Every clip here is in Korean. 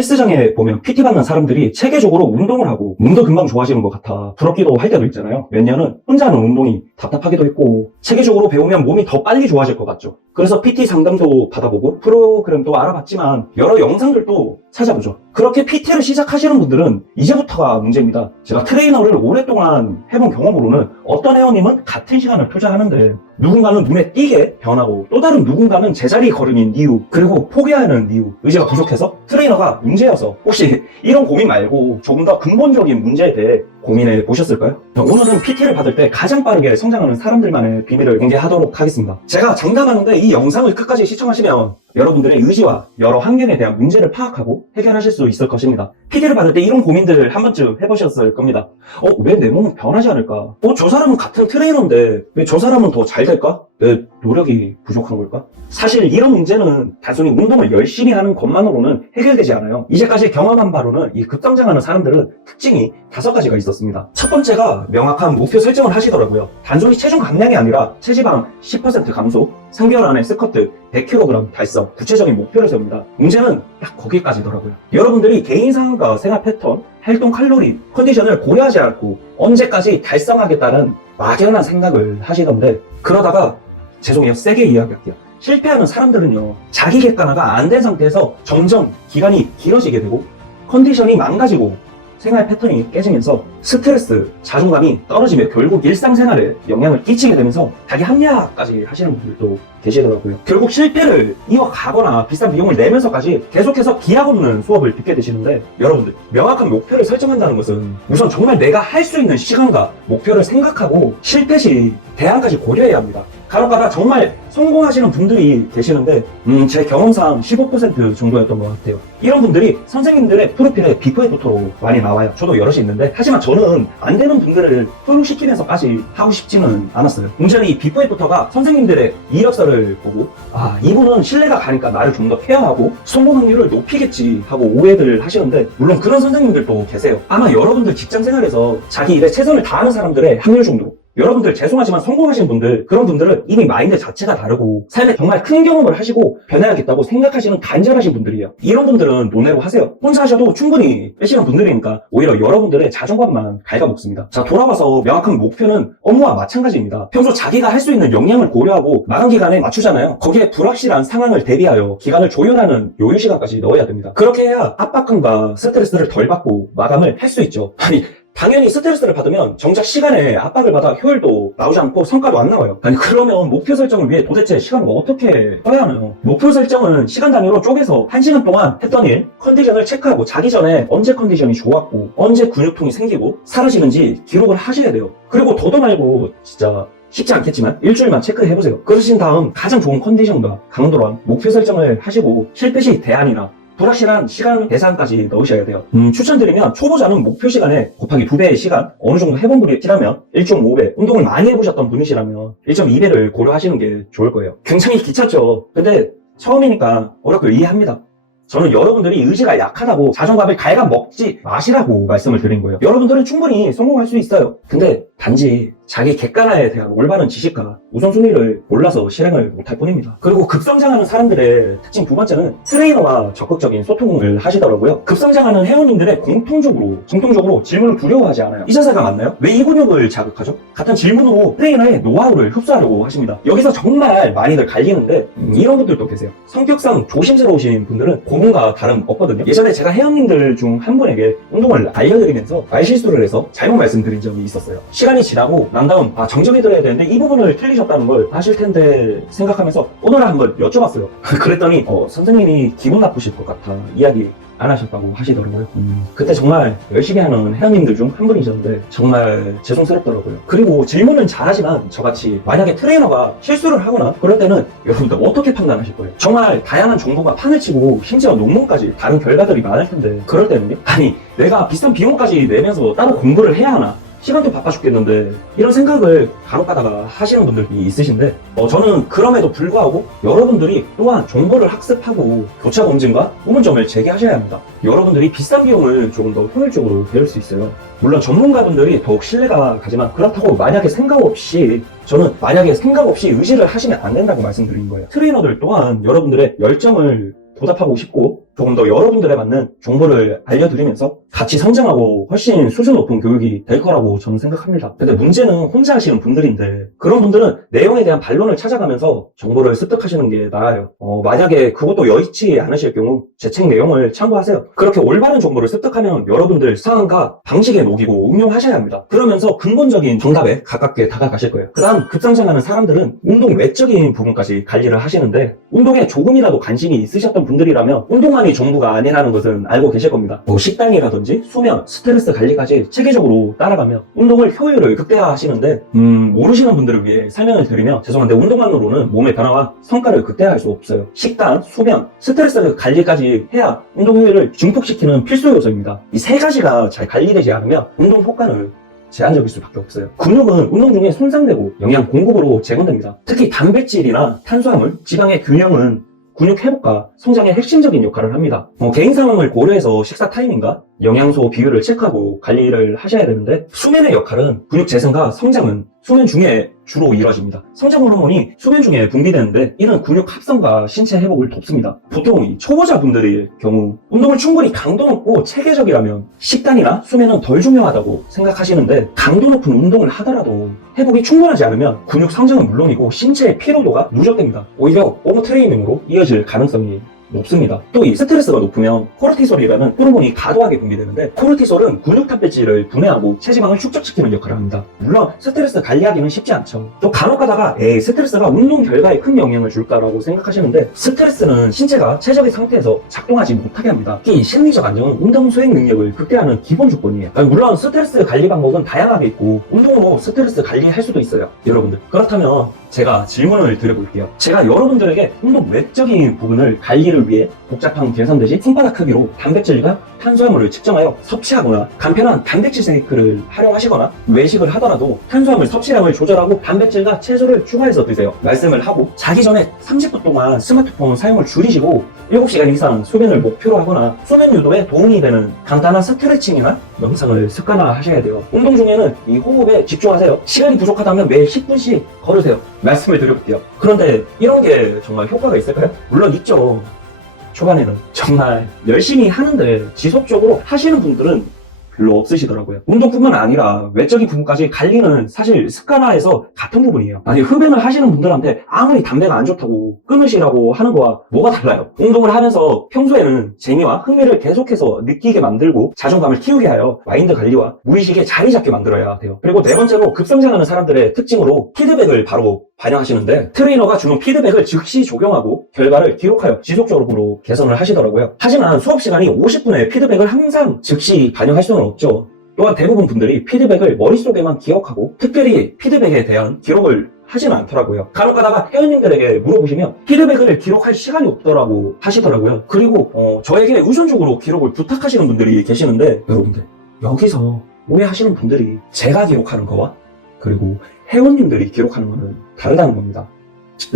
헬스장에 보면 PT 받는 사람들이 체계적으로 운동을 하고 몸도 금방 좋아지는 것 같아 부럽기도 할 때도 있잖아요. 몇 년은 혼자 하는 운동이 답답하기도 했고 체계적으로 배우면 몸이 더 빨리 좋아질 것 같죠. 그래서 PT 상담도 받아보고 프로그램도 알아봤지만 여러 영상들도 찾아보죠. 그렇게 PT를 시작하시는 분들은 이제부터가 문제입니다. 제가 트레이너를 오랫동안 해본 경험으로는 어떤 회원님은 같은 시간을 투자하는데 누군가는 눈에 띄게 변하고 또 다른 누군가는 제자리 걸음인 이유 그리고 포기하는 이유 의지가 부족해서 트레이너가 문제여서 혹시 이런 고민 말고 조금 더 근본적인 문제에 대해 고민해 보셨을까요? 오늘은 PT를 받을 때 가장 빠르게 성장하는 사람들만의 비밀을 공개하도록 하겠습니다. 제가 장담하는데 이 영상을 끝까지 시청하시면 여러분들의 의지와 여러 환경에 대한 문제를 파악하고 해결하실 수 있을 것입니다. PT를 받을 때 이런 고민들 한 번쯤 해보셨을 겁니다. 왜 내 몸은 변하지 않을까? 저 사람은 같은 트레이너인데 왜 저 사람은 더 잘 될까? 내 노력이 부족한 걸까? 사실 이런 문제는 단순히 운동을 열심히 하는 것만으로는 해결되지 않아요. 이제까지 경험한 바로는 이 급성장하는 사람들은 특징이 5가지가 있었습니다. 첫 번째가 명확한 목표 설정을 하시더라고요. 단순히 체중 감량이 아니라 체지방 10% 감소, 3개월 안에 스쿼트 100kg 달성, 구체적인 목표를 세웁니다. 문제는 딱 거기까지더라고요. 여러분들이 개인 상황과 생활 패턴, 활동 칼로리, 컨디션을 고려하지 않고 언제까지 달성하겠다는 막연한 생각을 하시던데 그러다가 죄송해요. 세게 이야기할게요. 실패하는 사람들은요. 자기 객관화가 안 된 상태에서 점점 기간이 길어지게 되고 컨디션이 망가지고 생활 패턴이 깨지면서 스트레스, 자존감이 떨어지며 결국 일상생활에 영향을 끼치게 되면서 자기 합리화까지 하시는 분들도 계시더라고요. 결국 실패를 이어가거나 비싼 비용을 내면서까지 계속해서 기약 없는 수업을 듣게 되시는데 여러분들 명확한 목표를 설정한다는 것은 우선 정말 내가 할 수 있는 시간과 목표를 생각하고 실패 시 대안까지 고려해야 합니다. 간혹가다 정말 성공하시는 분들이 계시는데 제 경험상 15% 정도였던 것 같아요. 이런 분들이 선생님들의 프로필에 비포 애프터로 많이 나와요. 저도 여럿이 있는데 하지만 저는 안 되는 분들을 훈육시키면서까지 하고 싶지는 않았어요. 문제는 이 비포 애프터가 선생님들의 이력서를 보고 이분은 신뢰가 가니까 나를 좀 더 케어하고 성공 확률을 높이겠지 하고 오해를 하시는데 물론 그런 선생님들도 계세요. 아마 여러분들 직장생활에서 자기 일에 최선을 다하는 사람들의 확률 정도 여러분들 죄송하지만 성공하신 분들 그런 분들은 이미 마인드 자체가 다르고 삶에 정말 큰 경험을 하시고 변해야겠다고 생각하시는 간절하신 분들이에요. 이런 분들은 논외로 하세요. 혼자 하셔도 충분히 빼시는 분들이니까 오히려 여러분들의 자존감만 갉아먹습니다. 자, 돌아와서 명확한 목표는 업무와 마찬가지입니다. 평소 자기가 할 수 있는 역량을 고려하고 마감 기간에 맞추잖아요. 거기에 불확실한 상황을 대비하여 기간을 조율하는 여유 시간까지 넣어야 됩니다. 그렇게 해야 압박감과 스트레스를 덜 받고 마감을 할 수 있죠. 아니 당연히 스트레스를 받으면 정작 시간에 압박을 받아 효율도 나오지 않고 성과도 안 나와요. 아니 그러면 목표 설정을 위해 도대체 시간을 어떻게 써야 하나요? 목표 설정은 시간 단위로 쪼개서 1시간 동안 했던 일, 컨디션을 체크하고 자기 전에 언제 컨디션이 좋았고 언제 근육통이 생기고 사라지는지 기록을 하셔야 돼요. 그리고 더도 말고 진짜 쉽지 않겠지만 일주일만 체크해보세요. 그러신 다음 가장 좋은 컨디션과 강도랑 목표 설정을 하시고 실패 시 대안이나 불확실한 시간 계산까지 넣으셔야 돼요. 추천드리면 초보자는 목표 시간에 곱하기 2배의 시간 어느 정도 해본 분이시라면 1.5배 운동을 많이 해보셨던 분이시라면 1.2배를 고려하시는 게 좋을 거예요. 굉장히 귀찮죠. 근데 처음이니까 어렵고 이해합니다. 저는 여러분들이 의지가 약하다고 자존감을 갉아먹지 마시라고 말씀을 드린 거예요. 여러분들은 충분히 성공할 수 있어요. 근데 단지 자기 객관화에 대한 올바른 지식과 우선순위를 몰라서 실행을 못할 뿐입니다. 그리고 급성장하는 사람들의 특징 두 번째는 트레이너와 적극적인 소통을 하시더라고요. 급성장하는 회원님들의 공통적으로 질문을 두려워하지 않아요. 이 자세가 맞나요? 왜 이 근육을 자극하죠? 같은 질문으로 트레이너의 노하우를 흡수하려고 하십니다. 여기서 정말 많이들 갈리는데 이런 분들도 계세요. 성격상 조심스러우신 분들은 고문과 다름없거든요. 예전에 제가 회원님들 중 한 분에게 운동을 알려드리면서 말실수를 해서 잘못 말씀드린 적이 있었어요. 시간이 지나고 난 다음 정정해 드려야 되는데 이 부분을 틀리셨다는 걸 아실 텐데 생각하면서 오늘 한번 여쭤봤어요. 그랬더니 선생님이 기분 나쁘실 것 같아 이야기 안 하셨다고 하시더라고요. 그때 정말 열심히 하는 회원님들 중 한 분이셨는데 정말 죄송스럽더라고요. 그리고 질문은 잘하지만 저같이 만약에 트레이너가 실수를 하거나 그럴 때는 여러분들 어떻게 판단하실 거예요? 정말 다양한 정보가 판을 치고 심지어 논문까지 다른 결과들이 많을 텐데 그럴 때는요? 아니 내가 비싼 비용까지 내면서 따로 공부를 해야 하나? 시간도 바빠 죽겠는데 이런 생각을 간혹가다가 하시는 분들이 있으신데 저는 그럼에도 불구하고 여러분들이 또한 정보를 학습하고 교차 검증과 의문점을 제기하셔야 합니다. 여러분들이 비싼 비용을 조금 더 효율적으로 배울 수 있어요. 물론 전문가분들이 더욱 신뢰가 가지만 그렇다고 만약에 생각 없이 의지를 하시면 안 된다고 말씀드린 거예요. 트레이너들 또한 여러분들의 열정을 보답하고 싶고 조금 더 여러분들에 맞는 정보를 알려드리면서 같이 성장하고 훨씬 수준 높은 교육이 될 거라고 저는 생각합니다. 근데 문제는 혼자 하시는 분들인데 그런 분들은 내용에 대한 반론을 찾아가면서 정보를 습득하시는 게 나아요. 만약에 그것도 여의치 않으실 경우 제 책 내용을 참고하세요. 그렇게 올바른 정보를 습득하면 여러분들 상황과 방식에 녹이고 응용하셔야 합니다. 그러면서 근본적인 정답에 가깝게 다가가실 거예요. 그 다음 급성장하는 사람들은 운동 외적인 부분까지 관리를 하시는데 운동에 조금이라도 관심이 있으셨던 분들이라면 운동만이 전부가 아니라는 것은 알고 계실 겁니다. 식단이라든지 수면, 스트레스 관리까지 체계적으로 따라가며 운동을 효율을 극대화하시는데 모르시는 분들을 위해 설명을 드리면 죄송한데 운동만으로는 몸의 변화와 성과를 극대화할 수 없어요. 식단, 수면, 스트레스 관리까지 해야 운동 효율을 증폭시키는 필수 요소입니다. 이 세 가지가 잘 관리되지 않으면 운동 효과는 제한적일 수밖에 없어요. 근육은 운동 중에 손상되고 영양 공급으로 제공됩니다. 특히 단백질이나 탄수화물, 지방의 균형은 근육 회복과 성장에 핵심적인 역할을 합니다. 개인 상황을 고려해서 식사 타이밍과 영양소 비율을 체크하고 관리를 하셔야 되는데 수면의 역할은 근육 재생과 성장은 수면 중에 주로 이루어집니다. 성장 호르몬이 수면 중에 분비되는데 이는 근육 합성과 신체 회복을 돕습니다. 보통 이 초보자분들의 경우 운동을 충분히 강도 높고 체계적이라면 식단이나 수면은 덜 중요하다고 생각하시는데 강도 높은 운동을 하더라도 회복이 충분하지 않으면 근육 성장은 물론이고 신체의 피로도가 누적됩니다. 오히려 오버트레이닝으로 이어질 가능성이 높습니다. 또 이 스트레스가 높으면 코르티솔이라는 호르몬이 과도하게 분비되는데 코르티솔은 근육 단백질을 분해하고 체지방을 축적시키는 역할을 합니다. 물론 스트레스 관리하기는 쉽지 않죠. 또 간혹 가다가 스트레스가 운동 결과에 큰 영향을 줄까라고 생각하시는데 스트레스는 신체가 최적의 상태에서 작동하지 못하게 합니다. 특히 심리적 안정은 운동 수행 능력을 극대화하는 기본 조건이에요. 물론 스트레스 관리 방법은 다양하게 있고 운동으로 스트레스 관리할 수도 있어요. 여러분들 그렇다면 제가 질문을 드려볼게요. 제가 여러분들에게 운동 외적인 부분을 관리를 위해 복잡한 계산 대신 손바닥 크기로 단백질과 탄수화물을 측정하여 섭취하거나 간편한 단백질 쉐이크를 활용하시거나 외식을 하더라도 탄수화물 섭취량을 조절하고 단백질과 채소를 추가해서 드세요. 말씀을 하고 자기 전에 30분 동안 스마트폰 사용을 줄이시고 7시간 이상 수면을 목표로 하거나 수면 유도에 도움이 되는 간단한 스트레칭이나 명상을 습관화하셔야 돼요. 운동 중에는 이 호흡에 집중하세요. 시간이 부족하다면 매 10분씩 걸으세요. 말씀을 드려볼게요. 그런데 이런 게 정말 효과가 있을까요? 물론 있죠. 초반에는 정말 열심히 하는데 지속적으로 하시는 분들은 별로 없으시더라고요. 운동뿐만 아니라 외적인 부분까지 관리는 사실 습관화해서 같은 부분이에요. 아니 흡연을 하시는 분들한테 아무리 담배가 안 좋다고 끊으시라고 하는 거와 뭐가 달라요? 운동을 하면서 평소에는 재미와 흥미를 계속해서 느끼게 만들고 자존감을 키우게 하여 마인드 관리와 무의식에 자리 잡게 만들어야 돼요. 그리고 네 번째로 급성장하는 사람들의 특징으로 피드백을 바로 반영하시는데 트레이너가 주는 피드백을 즉시 적용하고 결과를 기록하여 지속적으로 개선을 하시더라고요. 하지만 수업 시간이 50분의 피드백을 항상 즉시 반영할 수는 없죠. 또한 대부분 분들이 피드백을 머릿속에만 기억하고 특별히 피드백에 대한 기록을 하지는 않더라고요. 간혹 가다가 회원님들에게 물어보시면 피드백을 기록할 시간이 없더라고 하시더라고요. 그리고 저에게 우선적으로 기록을 부탁하시는 분들이 계시는데 여러분들 여기서 오해하시는 분들이 제가 기록하는 거와 그리고 회원님들이 기록하는 거는 다르다는 겁니다.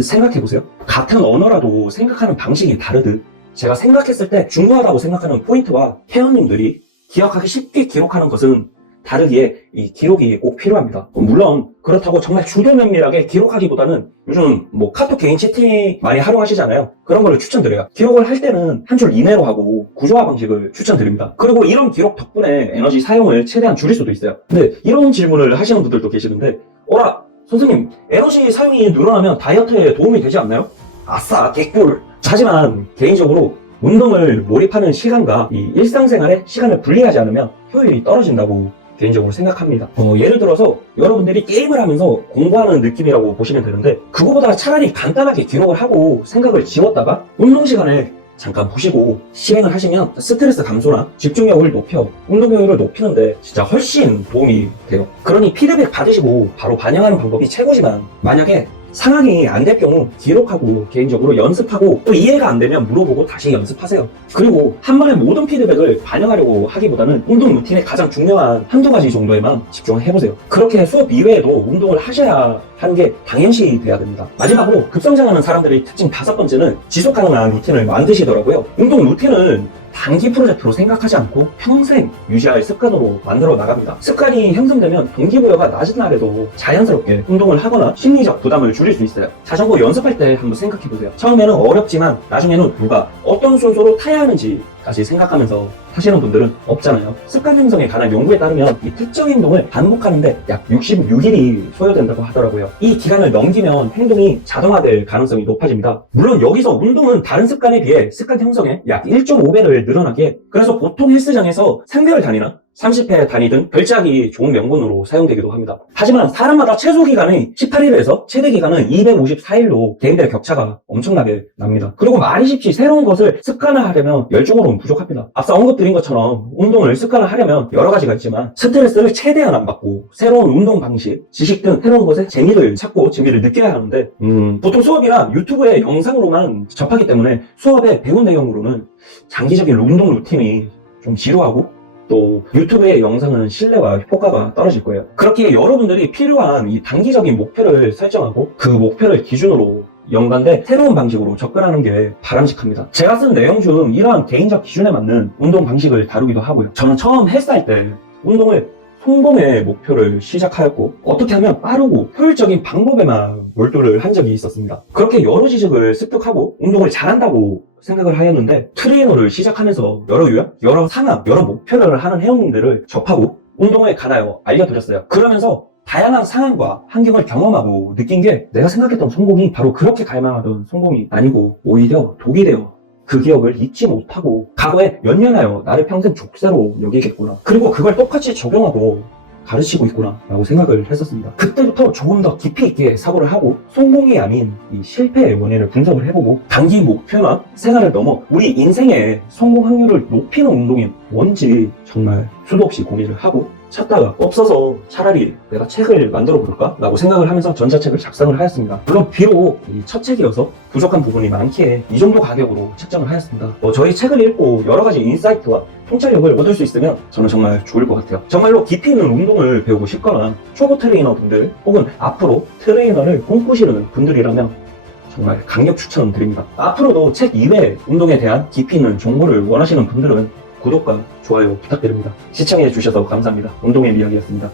생각해보세요. 같은 언어라도 생각하는 방식이 다르듯 제가 생각했을 때 중요하다고 생각하는 포인트와 회원님들이 기억하기 쉽게 기록하는 것은 다르기에 이 기록이 꼭 필요합니다. 물론 그렇다고 정말 주도 면밀하게 기록하기보다는 요즘 카톡 개인 채팅 많이 활용하시잖아요. 그런 거를 추천드려요. 기록을 할 때는 한 줄 이내로 하고 구조화 방식을 추천드립니다. 그리고 이런 기록 덕분에 에너지 사용을 최대한 줄일 수도 있어요. 근데 이런 질문을 하시는 분들도 계시는데 어라 선생님 에너지 사용이 늘어나면 다이어트에 도움이 되지 않나요? 아싸 개꿀. 하지만 개인적으로 운동을 몰입하는 시간과 이 일상생활에 시간을 분리하지 않으면 효율이 떨어진다고 개인적으로 생각합니다. 예를 들어서 여러분들이 게임을 하면서 공부하는 느낌이라고 보시면 되는데 그거보다 차라리 간단하게 기록을 하고 생각을 지웠다가 운동 시간에 잠깐 보시고 실행을 하시면 스트레스 감소나 집중력을 높여 운동 효율을 높이는데 진짜 훨씬 도움이 돼요. 그러니 피드백 받으시고 바로 반영하는 방법이 최고지만 만약에 상황이 안 될 경우 기록하고 개인적으로 연습하고 또 이해가 안 되면 물어보고 다시 연습하세요. 그리고 한 번에 모든 피드백을 반영하려고 하기보다는 운동 루틴의 가장 중요한 한두 가지 정도에만 집중해보세요. 그렇게 수업 이외에도 운동을 하셔야 하는 게 당연시 돼야 됩니다. 마지막으로 급성장하는 사람들의 특징 5번째는 지속 가능한 루틴을 만드시더라고요. 운동 루틴은 단기 프로젝트로 생각하지 않고 평생 유지할 습관으로 만들어 나갑니다. 습관이 형성되면 동기부여가 낮은 날에도 자연스럽게 운동을 하거나 심리적 부담을 줄일 수 있어요. 자전거 연습할 때 한번 생각해보세요. 처음에는 어렵지만 나중에는 누가 어떤 순서로 타야 하는지까지 생각하면서 하시는 분들은 없잖아요. 습관 형성에 관한 연구에 따르면 이 특정 행동을 반복하는데 약 66일이 소요된다고 하더라고요. 이 기간을 넘기면 행동이 자동화될 가능성이 높아집니다. 물론 여기서 운동은 다른 습관에 비해 습관 형성에 약 1.5배를 늘어나기에, 그래서 보통 헬스장에서 3개월 단위나 30회 단위 등 별자기 좋은 명분으로 사용되기도 합니다. 하지만 사람마다 최소 기간이 18일에서 최대 기간은 254일로 개인별 격차가 엄청나게 납니다. 그리고 말이 쉽지 새로운 것을 습관화하려면 열정으로는 부족합니다. 앞서 언급드린 것처럼 운동을 습관화하려면 여러 가지가 있지만 스트레스를 최대한 안 받고 새로운 운동 방식, 지식 등 새로운 것에 재미를 찾고 재미를 느껴야 하는데 보통 수업이나 유튜브의 영상으로만 접하기 때문에 수업에 배운 내용으로는 장기적인 운동 루틴이 좀 지루하고 또 유튜브의 영상은 신뢰와 효과가 떨어질 거예요. 그렇기에 여러분들이 필요한 이 단기적인 목표를 설정하고 그 목표를 기준으로 연관된 새로운 방식으로 접근하는 게 바람직합니다. 제가 쓴 내용 중 이러한 개인적 기준에 맞는 운동 방식을 다루기도 하고요. 저는 처음 헬스할 때 운동을 성공의 목표를 시작하였고 어떻게 하면 빠르고 효율적인 방법에만 몰두를 한 적이 있었습니다. 그렇게 여러 지식을 습득하고 운동을 잘한다고 생각을 하였는데 트레이너를 시작하면서 여러 유형, 여러 상황, 여러 목표를 하는 회원님들을 접하고 운동에 관하여 알려드렸어요. 그러면서 다양한 상황과 환경을 경험하고 느낀 게 내가 생각했던 성공이 바로 그렇게 갈망하던 성공이 아니고 오히려 독이 되어 그 기억을 잊지 못하고 과거에 연연하여 나를 평생 족쇄로 여기겠구나. 그리고 그걸 똑같이 적용하고 가르치고 있구나 라고 생각을 했었습니다. 그때부터 조금 더 깊이 있게 사고를 하고 성공이 아닌 이 실패의 원인을 분석을 해보고 단기 목표나 생활을 넘어 우리 인생의 성공 확률을 높이는 운동이 뭔지 정말 수도 없이 고민을 하고 찾다가 없어서 차라리 내가 책을 만들어 볼까? 라고 생각을 하면서 전자책을 작성을 하였습니다. 물론 비록 첫 책이어서 부족한 부분이 많기에 이 정도 가격으로 책정을 하였습니다. 저희 책을 읽고 여러 가지 인사이트와 통찰력을 얻을 수 있으면 저는 정말 좋을 것 같아요. 정말로 깊이 있는 운동을 배우고 싶거나 초보 트레이너 분들 혹은 앞으로 트레이너를 꿈꾸시는 분들이라면 정말 강력 추천드립니다. 앞으로도 책 이외의 운동에 대한 깊이 있는 정보를 원하시는 분들은 구독과 좋아요 부탁드립니다. 시청해 주셔서 감사합니다. 운동의 이야기였습니다.